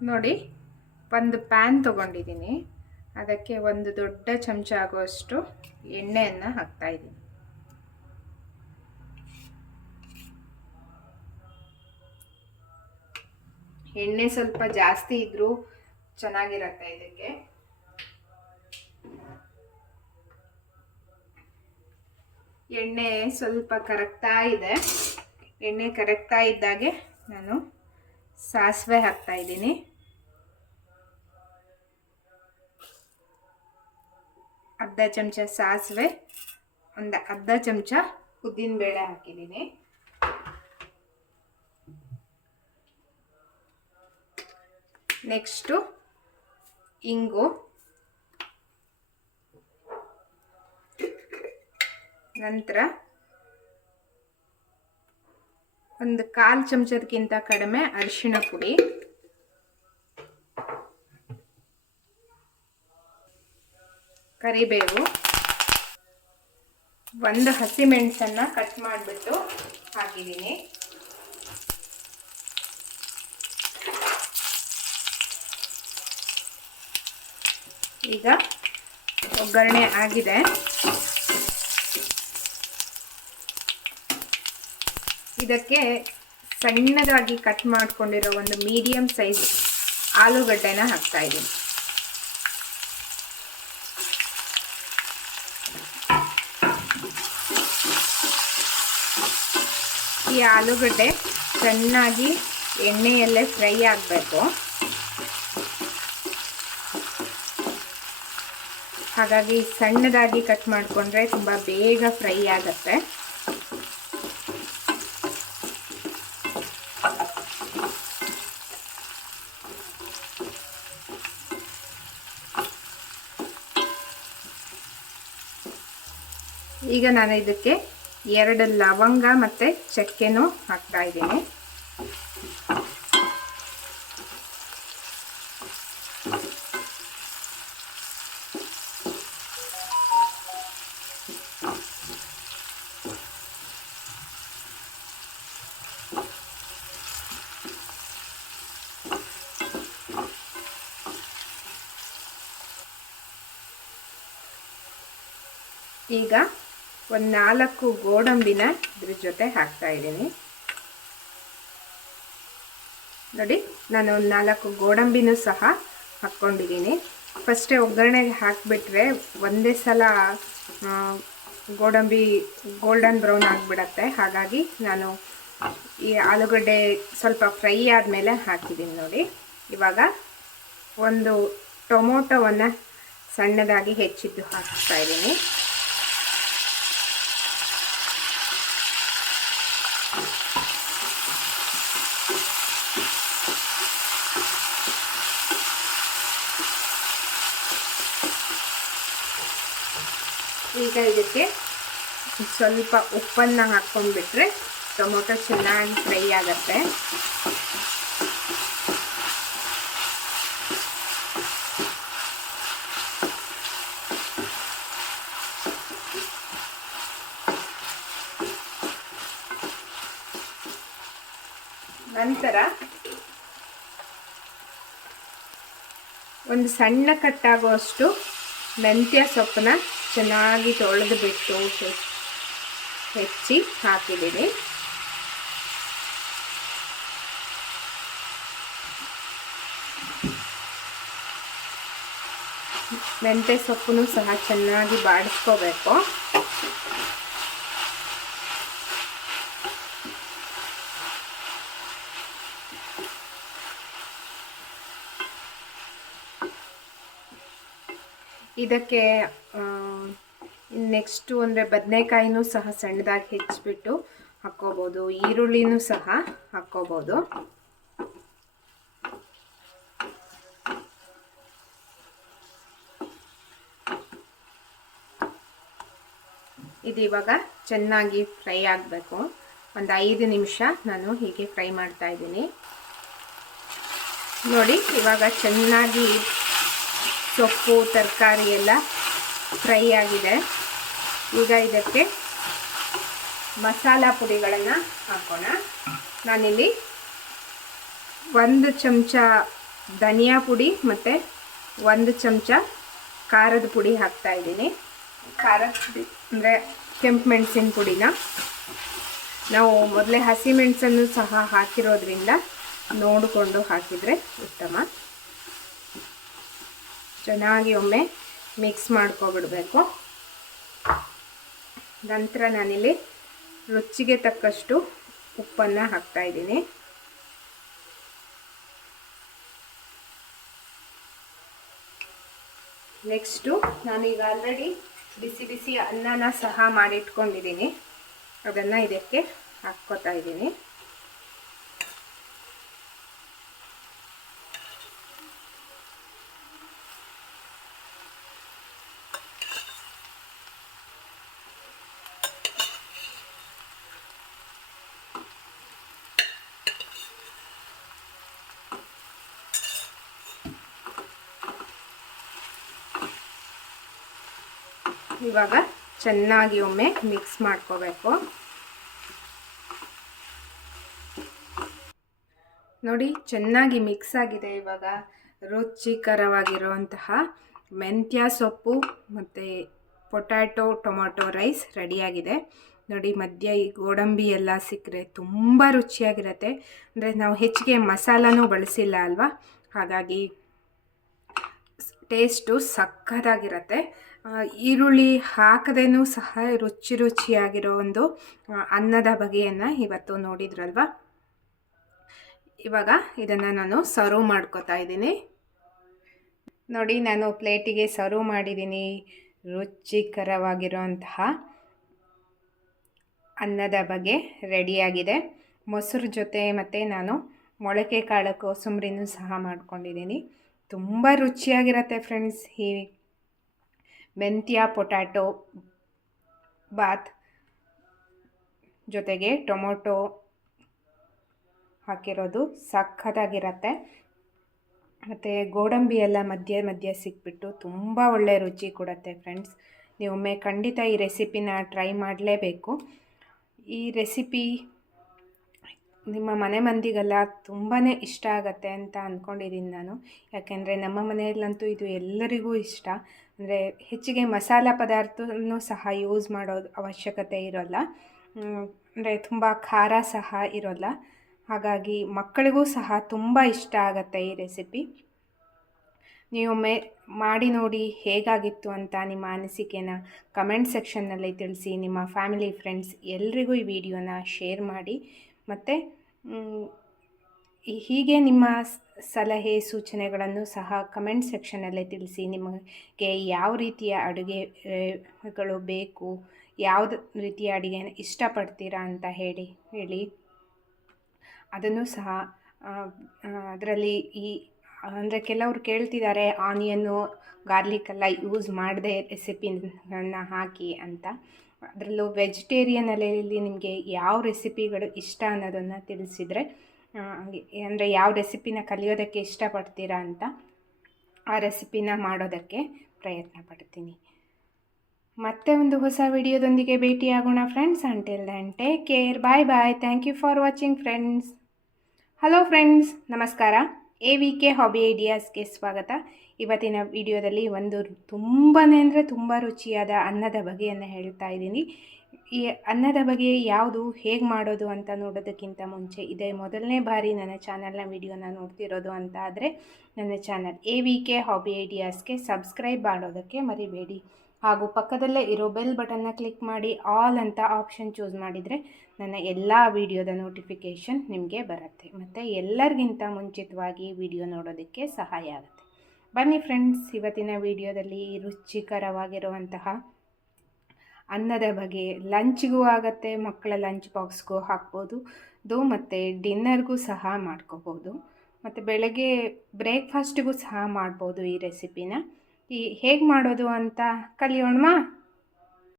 ನೋಡಿ, ಒಂದು ಪ್ಯಾನ್ ತೊಗೊಂಡಿದ್ದೀನಿ. ಅದಕ್ಕೆ ಒಂದು ದೊಡ್ಡ ಚಮಚ ಆಗುವಷ್ಟು ಎಣ್ಣೆಯನ್ನು ಹಾಕ್ತಾ ಇದ್ದೀನಿ. ಎಣ್ಣೆ ಸ್ವಲ್ಪ ಜಾಸ್ತಿ ಇದ್ದರೂ ಚೆನ್ನಾಗಿರತ್ತೆ ಇದಕ್ಕೆ. ಎಣ್ಣೆ ಸ್ವಲ್ಪ ಕರಗ್ತಾ ಇದೆ. ಎಣ್ಣೆ ಕರಗ್ತಾ ಇದ್ದಾಗೆ ನಾನು ಸಾಸಿವೆ ಹಾಕ್ತಾ ಇದ್ದೀನಿ. ಅರ್ಧ ಚಮಚ ಸಾಸಿವೆ, ಒಂದು ಅರ್ಧ ಚಮಚ ಉದ್ದಿನಬೇಳೆ ಹಾಕಿದ್ದೀನಿ. ನೆಕ್ಸ್ಟು ಇಂಗು. ನಂತರ ಒಂದು ಕಾಲು ಚಮಚದಕ್ಕಿಂತ ಕಡಿಮೆ ಅರಿಶಿಣ ಪುಡಿ. ಕರಿಬೇವು. ಒಂದು ಹಸಿಮೆಣಸನ್ನು ಕಟ್ ಮಾಡಿಬಿಟ್ಟು ಹಾಕಿದ್ದೀನಿ. ಈಗ ಒಗ್ಗರಣೆ ಆಗಿದೆ. ಇದಕ್ಕೆ ಸಣ್ಣದಾಗಿ ಕಟ್ ಮಾಡ್ಕೊಂಡಿರೋ ಒಂದು ಮೀಡಿಯಂ ಸೈಜ್ ಆಲೂಗಡ್ಡೆನ ಹಾಕ್ತಾ ಇದ್ದೀನಿ. ಈ ಆಲೂಗಡ್ಡೆ ಚೆನ್ನಾಗಿ ಎಣ್ಣೆಯಲ್ಲೇ ಫ್ರೈ ಆಗಬೇಕು. ಹಾಗಾಗಿ ಸಣ್ಣದಾಗಿ ಕಟ್ ಮಾಡಿಕೊಂಡ್ರೆ ತುಂಬ ಬೇಗ ಫ್ರೈ ಆಗುತ್ತೆ. ಈಗ ನಾನು ಇದಕ್ಕೆ ಎರಡು ಲವಂಗ ಮತ್ತು ಚಕ್ಕೆನೂ ಹಾಕ್ತಾ ಇದ್ದೀನಿ. ಈಗ ಒಂದು ನಾಲ್ಕು ಗೋಡಂಬಿನ ಇದ್ರ ಜೊತೆ ಹಾಕ್ತಾ ಇದ್ದೀನಿ. ನೋಡಿ, ನಾನು ಒಂದು ನಾಲ್ಕು ಗೋಡಂಬಿನೂ ಸಹ ಹಾಕ್ಕೊಂಡಿದ್ದೀನಿ. ಫಸ್ಟೇ ಒಗ್ಗರಣೆಗೆ ಹಾಕಿಬಿಟ್ರೆ ಒಂದೇ ಸಲ ಗೋಡಂಬಿ ಗೋಲ್ಡನ್ ಬ್ರೌನ್ ಆಗಿಬಿಡತ್ತೆ. ಹಾಗಾಗಿ ನಾನು ಈ ಆಲೂಗಡ್ಡೆ ಸ್ವಲ್ಪ ಫ್ರೈ ಆದಮೇಲೆ ಹಾಕಿದ್ದೀನಿ ನೋಡಿ. ಇವಾಗ ಒಂದು ಟೊಮೊಟೊವನ್ನು ಸಣ್ಣದಾಗಿ ಹೆಚ್ಚಿದ್ದು ಹಾಕ್ತಾ ಇದ್ದೀನಿ. ಈಗ ಇದಕ್ಕೆ ಸ್ವಲ್ಪ ಉಪ್ಪನ್ನು ಹಾಕ್ಕೊಂಡ್ಬಿಟ್ರೆ ಟೊಮೊಟೊ ಚೆನ್ನಾಗಿ ಫ್ರೈ ಆಗುತ್ತೆ. ನಂತರ ಒಂದು ಸಣ್ಣ ಕಟ್ಟಾಗುವಷ್ಟು ಮೆಂತ್ಯ ಸೊಪ್ಪನ್ನ ಚೆನ್ನಾಗಿ ತೊಳೆದು ಬಿಟ್ಟು ಹೆಚ್ಚಿ ಹಾಕಿದ್ದೀನಿ. ಮೆಂತ್ಯ ಸೊಪ್ಪನ್ನು ಸಹ ಚೆನ್ನಾಗಿ ಬಾಡಿಸ್ಕೋಬೇಕು. ಇದಕ್ಕೆ ನೆಕ್ಸ್ಟು ಅಂದರೆ ಬದನೆಕಾಯಿನೂ ಸಹ ಸಣ್ಣದಾಗಿ ಹೆಚ್ಚಿಬಿಟ್ಟು ಹಾಕ್ಕೋಬೋದು. ಈರುಳ್ಳಿನೂ ಸಹ ಹಾಕ್ಕೋಬೋದು. ಇದು ಇವಾಗ ಚೆನ್ನಾಗಿ ಫ್ರೈ ಆಗಬೇಕು. ಒಂದು ಐದು ನಿಮಿಷ ನಾನು ಹೀಗೆ ಫ್ರೈ ಮಾಡ್ತಾ ಇದ್ದೀನಿ. ನೋಡಿ, ಇವಾಗ ಚೆನ್ನಾಗಿ ಸೊಪ್ಪು, ತರಕಾರಿ ಎಲ್ಲ ಫ್ರೈ ಆಗಿದೆ. ಈಗ ಇದಕ್ಕೆ ಮಸಾಲ ಪುಡಿಗಳನ್ನು ಹಾಕೋಣ. ನಾನಿಲ್ಲಿ ಒಂದು ಚಮಚ ಧನಿಯಾ ಪುಡಿ ಮತ್ತು ಒಂದು ಚಮಚ ಖಾರದ ಪುಡಿ ಹಾಕ್ತಾ ಇದ್ದೀನಿ. ಖಾರದ ಪುಡಿ ಅಂದರೆ ಕೆಂಪು ಮೆಣಸಿನ ಪುಡಿನ. ನಾವು ಮೊದಲೇ ಹಸಿಮೆಣಸನ್ನು ಸಹ ಹಾಕಿರೋದ್ರಿಂದ ನೋಡಿಕೊಂಡು ಹಾಕಿದರೆ ಉತ್ತಮ. ಚೆನ್ನಾಗಿ ಒಮ್ಮೆ ಮಿಕ್ಸ್ ಮಾಡ್ಕೊಬಿಡಬೇಕು. ನಂತರ ನಾನಿಲ್ಲಿ ರುಚಿಗೆ ತಕ್ಕಷ್ಟು ಉಪ್ಪನ್ನು ಹಾಕ್ತಾ ಇದ್ದೀನಿ. ನೆಕ್ಸ್ಟು ನಾನೀಗ ಆಲ್ರೆಡಿ ಬಿಸಿ ಬಿಸಿ ಅನ್ನನ ಸಹ ಮಾಡಿಟ್ಕೊಂಡಿದ್ದೀನಿ. ಅದನ್ನು ಇದಕ್ಕೆ ಹಾಕ್ಕೋತಾ ಇದ್ದೀನಿ. ಇವಾಗ ಚೆನ್ನಾಗಿ ಒಮ್ಮೆ ಮಿಕ್ಸ್ ಮಾಡ್ಕೋಬೇಕು. ನೋಡಿ, ಚೆನ್ನಾಗಿ ಮಿಕ್ಸ್ ಆಗಿದೆ ಇವಾಗ. ರುಚಿಕರವಾಗಿರುವಂತಹ ಮೆಂತ್ಯ ಸೊಪ್ಪು ಮತ್ತು ಪೊಟ್ಯಾಟೊ, ಟೊಮೊಟೊ ರೈಸ್ ರೆಡಿಯಾಗಿದೆ. ನೋಡಿ, ಮಧ್ಯ ಈ ಗೋಡಂಬಿ ಎಲ್ಲ ಸಿಕ್ಕರೆ ತುಂಬ ರುಚಿಯಾಗಿರುತ್ತೆ. ಅಂದರೆ ನಾವು ಹೆಚ್ಚಿಗೆ ಮಸಾಲನೂ ಬಳಸಿಲ್ಲ ಅಲ್ವಾ? ಹಾಗಾಗಿ ಟೇಸ್ಟು ಸಕ್ಕತ್ತಾಗಿರುತ್ತೆ ಈರುಳ್ಳಿ ಹಾಕದೇನೂ ಸಹ ರುಚಿ ರುಚಿಯಾಗಿರೋ ಒಂದು ಅನ್ನದ ಬಗೆಯನ್ನು ಇವತ್ತು ನೋಡಿದ್ರಲ್ವ? ಇವಾಗ ಇದನ್ನು ನಾನು ಸರ್ವ್ ಮಾಡ್ಕೋತಾ ಇದ್ದೀನಿ. ನೋಡಿ, ನಾನು ಪ್ಲೇಟಿಗೆ ಸರ್ವ್ ಮಾಡಿದ್ದೀನಿ. ರುಚಿಕರವಾಗಿರುವಂತಹ ಅನ್ನದ ಬಗೆ ರೆಡಿಯಾಗಿದೆ. ಮೊಸರು ಜೊತೆ ಮತ್ತು ನಾನು ಮೊಳಕೆ ಕಾಳು ಕೋಸಂಬರಿನೂ ಸಹ ಮಾಡ್ಕೊಂಡಿದ್ದೀನಿ. ತುಂಬ ರುಚಿಯಾಗಿರುತ್ತೆ ಫ್ರೆಂಡ್ಸ್ ಈ ಮೆಂತ್ಯ, ಪೊಟ್ಯಾಟೊ ಬಾತ್ ಜೊತೆಗೆ ಟೊಮೊಟೊ ಹಾಕಿರೋದು ಸಖತ್ತಾಗಿರತ್ತೆ. ಮತ್ತು ಗೋಡಂಬಿ ಎಲ್ಲ ಮಧ್ಯೆ ಮಧ್ಯೆ ಸಿಕ್ಬಿಟ್ಟು ತುಂಬ ಒಳ್ಳೆ ರುಚಿ ಕೊಡುತ್ತೆ ಫ್ರೆಂಡ್ಸ್. ನೀವೊಮ್ಮೆ ಖಂಡಿತ ಈ ರೆಸಿಪಿನ ಟ್ರೈ ಮಾಡಲೇಬೇಕು. ಈ ರೆಸಿಪಿ ನಿಮ್ಮ ಮನೆ ಮಂದಿಗೆಲ್ಲ ತುಂಬಾ ಇಷ್ಟ ಆಗತ್ತೆ ಅಂತ ಅಂದ್ಕೊಂಡಿದ್ದೀನಿ ನಾನು. ಯಾಕೆಂದರೆ ನಮ್ಮ ಮನೆಯಲ್ಲಂತೂ ಇದು ಎಲ್ಲರಿಗೂ ಇಷ್ಟ. ಅಂದರೆ ಹೆಚ್ಚಿಗೆ ಮಸಾಲ ಪದಾರ್ಥನೂ ಸಹ ಯೂಸ್ ಮಾಡೋದು ಅವಶ್ಯಕತೆ ಇರೋಲ್ಲ. ಅಂದರೆ ತುಂಬ ಖಾರ ಸಹ ಇರೋಲ್ಲ. ಹಾಗಾಗಿ ಮಕ್ಕಳಿಗೂ ಸಹ ತುಂಬ ಇಷ್ಟ ಆಗುತ್ತೆ ಈ ರೆಸಿಪಿ ನೀವೊಮ್ಮೆ ಮಾಡಿ ನೋಡಿ ಹೇಗಾಗಿತ್ತು ಅಂತ ನಿಮ್ಮ ಅನಿಸಿಕೆನ ಕಮೆಂಟ್ ಸೆಕ್ಷನ್ನಲ್ಲಿ ತಿಳಿಸಿ, ನಿಮ್ಮ ಫ್ಯಾಮಿಲಿ ಫ್ರೆಂಡ್ಸ್ ಎಲ್ರಿಗೂ ಈ ವಿಡಿಯೋನ ಶೇರ್ ಮಾಡಿ. ಮತ್ತು ಹೀಗೆ ನಿಮ್ಮ ಸಲಹೆ ಸೂಚನೆಗಳನ್ನು ಸಹ ಕಮೆಂಟ್ ಸೆಕ್ಷನಲ್ಲಿ ತಿಳಿಸಿ. ನಿಮಗೆ ಯಾವ ರೀತಿಯ ಅಡುಗೆಗಳು ಬೇಕು, ಯಾವುದು ರೀತಿಯ ಅಡುಗೆ ಇಷ್ಟಪಡ್ತೀರಾ ಅಂತ ಹೇಳಿ ಹೇಳಿ. ಅದನ್ನು ಸಹ ಅದರಲ್ಲಿ ಈ, ಅಂದರೆ ಕೆಲವರು ಕೇಳ್ತಿದ್ದಾರೆ, ಆನಿಯನ್ನು, ಗಾರ್ಲಿಕ್ ಯೂಸ್ ಮಾಡದೆ ರೆಸಿಪಿನ ಹಾಕಿ ಅಂತ. ಅದರಲ್ಲೂ ವೆಜಿಟೇರಿಯನಲ್ಲಿ ನಿಮಗೆ ಯಾವ ರೆಸಿಪಿಗಳು ಇಷ್ಟ ಅನ್ನೋದನ್ನು ತಿಳಿಸಿದರೆ ಅಂದರೆ ಯಾವ ರೆಸಿಪಿನ ಕಲಿಯೋದಕ್ಕೆ ಇಷ್ಟಪಡ್ತೀರಾ ಅಂತ ಆ ರೆಸಿಪಿನ ಮಾಡೋದಕ್ಕೆ ಪ್ರಯತ್ನ ಪಡ್ತೀನಿ. ಮತ್ತೆ ಒಂದು ಹೊಸ ವಿಡಿಯೋದೊಂದಿಗೆ ಭೇಟಿಯಾಗೋಣ friends until then take care bye bye thank you for watching friends hello friends ನಮಸ್ಕಾರ. ಎ ವಿ ಕೆ ಹಾಬಿ ಐಡಿಯಾಸ್ಗೆ ಸ್ವಾಗತ. ಇವತ್ತಿನ ವಿಡಿಯೋದಲ್ಲಿ ಒಂದು ತುಂಬಾ ಅಂದರೆ ತುಂಬ ರುಚಿಯಾದ ಅನ್ನದ ಬಗೆಯನ್ನು ಹೇಳ್ತಾ ಇದ್ದೀನಿ. ಈ ಅನ್ನದ ಬಗೆ ಯಾವುದು, ಹೇಗೆ ಮಾಡೋದು ಅಂತ ನೋಡೋದಕ್ಕಿಂತ ಮುಂಚೆ ಇದೇ ಮೊದಲನೇ ಬಾರಿ ನನ್ನ ಚಾನಲ್ನ ವಿಡಿಯೋನ ನೋಡ್ತಿರೋದು ಅಂತ ಆದರೆ ನನ್ನ channel A V K hobby ಐಡಿಯಾಸ್ಗೆ subscribe ಮಾಡೋದಕ್ಕೆ ಮರಿಬೇಡಿ. ಹಾಗೂ ಪಕ್ಕದಲ್ಲೇ ಇರೋ ಬೆಲ್ ಬಟನ್ನ ಕ್ಲಿಕ್ ಮಾಡಿ ಆಲ್ ಅಂತ ಆಪ್ಷನ್ ಚೂಸ್ ಮಾಡಿದರೆ ನನ್ನ ಎಲ್ಲ ವಿಡಿಯೋದ ನೋಟಿಫಿಕೇಷನ್ ನಿಮಗೆ ಬರುತ್ತೆ. ಮತ್ತು ಎಲ್ಲರಿಗಿಂತ ಮುಂಚಿತವಾಗಿ ವಿಡಿಯೋ ನೋಡೋದಕ್ಕೆ ಸಹಾಯ ಆಗುತ್ತೆ. ಬನ್ನಿ ಫ್ರೆಂಡ್ಸ್ ಇವತ್ತಿನ ವಿಡಿಯೋದಲ್ಲಿ ರುಚಿಕರವಾಗಿರುವಂತಹ ಅನ್ನದ ಬಗ್ಗೆ ಲಂಚ್ಗೂ ಆಗುತ್ತೆ, ಮಕ್ಕಳ ಲಂಚ್ ಬಾಕ್ಸ್ಗೂ ಹಾಕ್ಬೋದು ಮತ್ತು ಡಿನ್ನರ್ಗೂ ಸಹ ಮಾಡ್ಕೋಬೋದು. ಮತ್ತು ಬೆಳಗ್ಗೆ ಬ್ರೇಕ್ಫಾಸ್ಟಿಗೂ ಸಹ ಮಾಡ್ಬೋದು ಈ ರೆಸಿಪಿನ ಈ ಹೇಗೆ ಮಾಡೋದು ಅಂತ ಕಲಿಯೋಣವಾ?